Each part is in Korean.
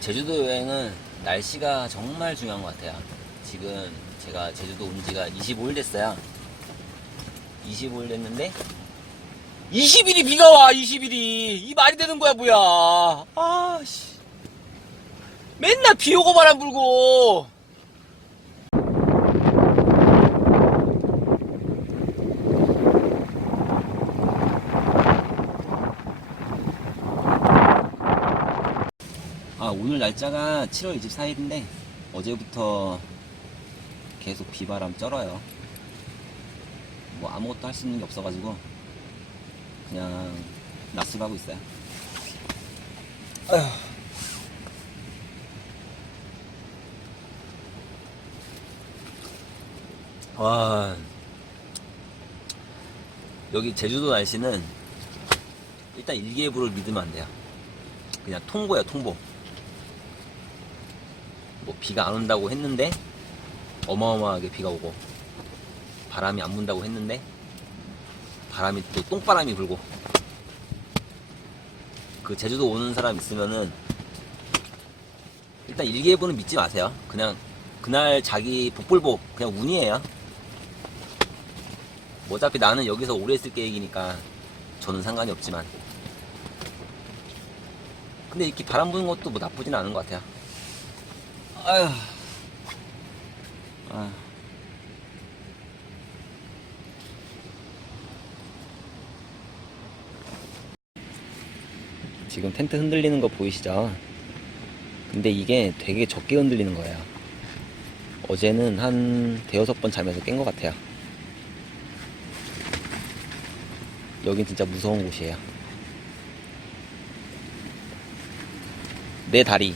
제주도 여행은 날씨가 정말 중요한 것 같아요. 지금 제가 제주도 온 지가 25일 됐어요. 25일 됐는데 20일이 비가 와 20일이 이 말이 되는 거야 뭐야 아씨 맨날 비 오고 바람 불고 아 오늘 날짜가 7월 24일인데 어제부터 계속 비바람 쩔어요. 뭐 아무것도 할 수 있는 게 없어가지고 그냥 낮술하고 있어요. 아휴. 와. 여기 제주도 날씨는 일단 일기예보를 믿으면 안 돼요. 그냥 통보야 통보 뭐 비가 안 온다고 했는데? 어마어마하게 비가 오고 바람이 안 분다고 했는데? 바람이 또 똥바람이 불고 그 제주도 오는 사람 있으면은 일단 일기예보는 믿지 마세요. 그냥 그날 자기 복불복 그냥 운이에요. 뭐 어차피 나는 여기서 오래 있을 계획이니까 저는 상관이 없지만. 근데 이렇게 바람 부는 것도 뭐 나쁘진 않은 것 같아요 아휴 아. 지금 텐트 흔들리는 거 보이시죠? 근데 이게 되게 적게 흔들리는 거예요. 어제는 한 대여섯 번 자면서 깬 것 같아요. 여긴 진짜 무서운 곳이에요. 내 다리.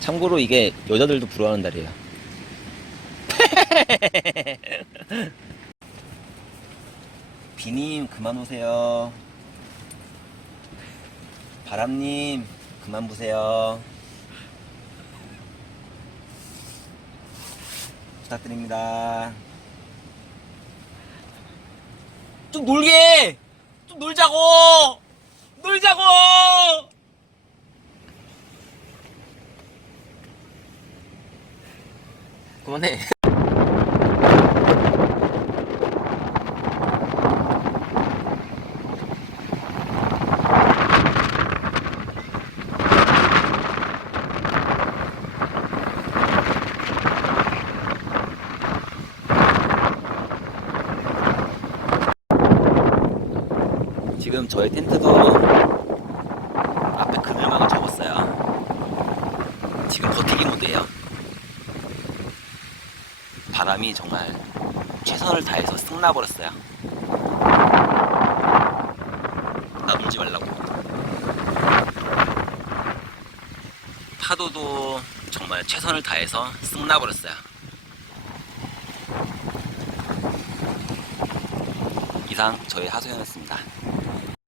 참고로 이게 여자들도 부러워하는 다리예요. 비님 그만 오세요. 바람님 그만 보세요. 부탁드립니다. 좀 놀게! 좀! 놀자고! 그만해. 지금 저희 텐트도 앞에 그늘막을 접었어요. 지금 버티기 모드예요. 바람이 정말 최선을 다해서 쓱 나버렸어요. 나불지 말라고. 파도도 정말 최선을 다해서 쓱 나버렸어요. 이상 저희 하소연이었습니다.